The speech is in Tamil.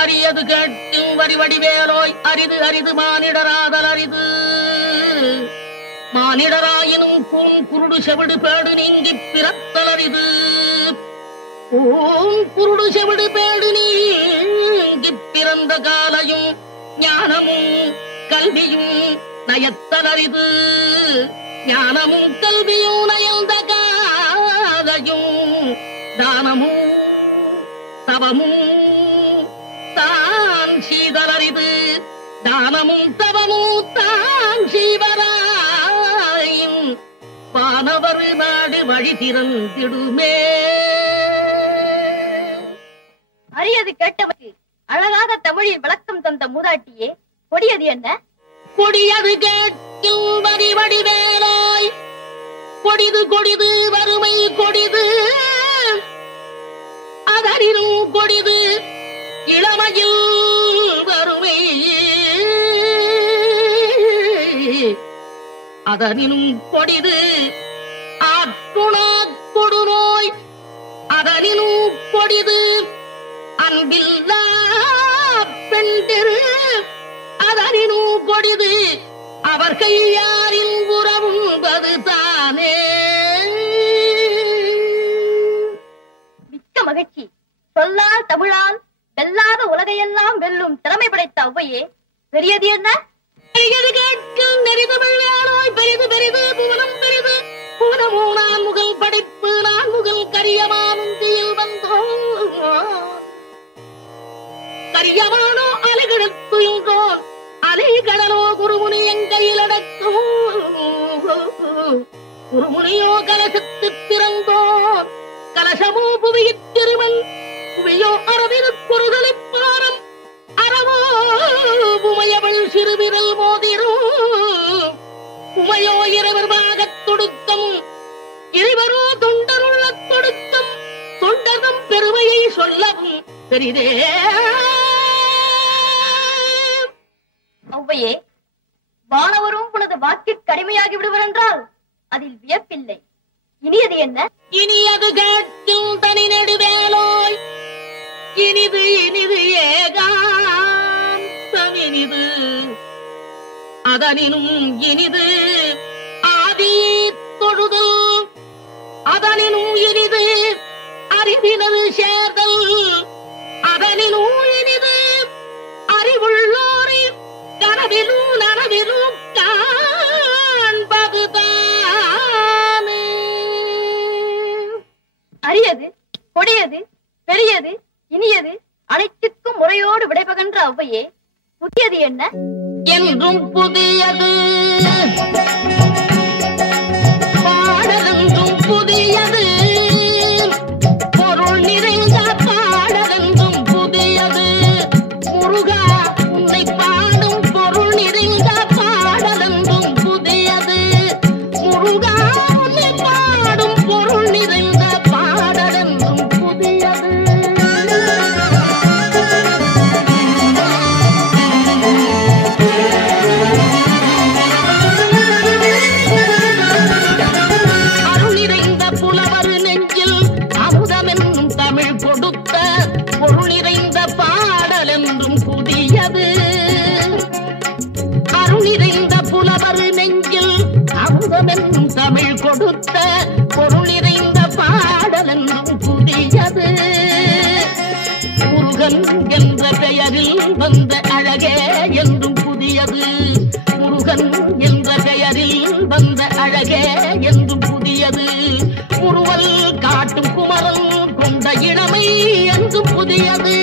அரியது கேட்கும் வடிவடிவேலோய் அரிது அரிது மானிடராதல் அரிது. மானிடராயினும் கூன் குருடு செவிடு பேடு நீங்கி பிறத்தல் அரிது. கூன் குருடு செவிடு பேடு நீங்கி பிறந்த காலையும் ஞானமும் கல்வியும் நயத்தல் அரிது. ஞானமும் கல்வியும் நயந்த காலையும் தானமும் தவமும் தான் சீதலரிது. தானமும் தவமும் தான் சீவராயும் வானவர் நாடு வழி திறந்திடுமே. அரியது கேட்டவருக்கு அழகாக தமிழில் விளக்கம் தந்த மூதாட்டியே, கொடியது என்ன? கொடியது கேட்கும் வடிவடிவேலாய் கொடிது கொடிது வறுமை கொடிது. அதனினும் கொடிது இளமையில் வறுமை. அதனினும் கொடிது ஆற்றுணா கொடுநோய். அதனினும் கொடிது அன்பில்லா பெண்டிரு. அதனினும் கொடிது அவர் கையாரின் உறவும்பது தானே. மிக்க மகிழ்ச்சி. சொல்லால் தமிழால் வெல்லாத உலகையெல்லாம் வெல்லும் திறமை படைத்த ஔவையே, பெரியது என்ன? பெரியது கேட்கும் நெறிதமிழ் வேலோய் பெரிது பெரிது புவனம் பெரிது. புவனமோ நான் முகல் படைப்பு நான் முகல் கரியமானுந்தியில் வந்தோ. கரியமானோ அலைகிழத்துயின்றோன் அலைகடலோ குருமுனி எங்கையில் அடக்கும். குருமுனியோ கலசத்து திறந்தோர் கலசமோ புவியிற் திருமன். புவியோ அரவிருக்குறுதலிப் பாரம் அறவோ உமையவள் சிறுவிரல் மோதிரோ. உமையோ இரவர் பாகத் தொடுக்கம் இருவரோ தொண்டருள்ள தொடுக்கம். தொண்டரும் பெருமையை சொல்லவும் பெரிதே. ஔவையே, வானவரும் உனது வாக்கிற்கு கடுமையாகி விடுவர் என்றால் அதில் வியப்பில்லை. இனியது என்ன? இனியது கேட்கும் தனி நெடுவேலோய் இனிது இனிது ஏகாந்தம் இனிது. அதனினும் இனிது ஆதி தொழுதல். அதனினும் இனிது அறிவினது சேர்தல். அதனினும் இனிது அறிவுள்ளோரை கனவிலும் நனவிலும் காண்பதுதானே. அரியது, கொடியது, பெரியது, இனியது அனைத்துக்கும் முறையோடு விடைபகன்ற ஔவையே, புதியது என்ன? என்றும் புதியது பாடலென்றும் புதியது. பொருள் நிறைந்த பாடலென்றும் புதியது. முருகா உன்னை பாடும் பொருள் நிறைந்த பாடலென்றும் புதியது. முருகா உன்னை பாடும் பொருள் நிறைந்த பாடலென்றும் புதியது. அருள் நிறைந்த புலவர் நெஞ்சில் அமுதமென்னும் தமிழ் கொடுத்த பொருள் நிறைந்த பாடல் என்றும் புதியது. அருள் நிறைந்த புலவர் நெஞ்சில் அமுதமென்னும் தமிழ் கொடுத்த பொருள் நிறைந்த பாடல் என்றும் புதியது. முருகன் என்ற பெயரில் வந்த அழகே என்றும் புதியது. முருகன் என்ற பெயரில் வந்த அழகே என்றும் புதியது. முறுவல் காட்டும் குமரன் கொண்ட இளமை என்றும் புதியது.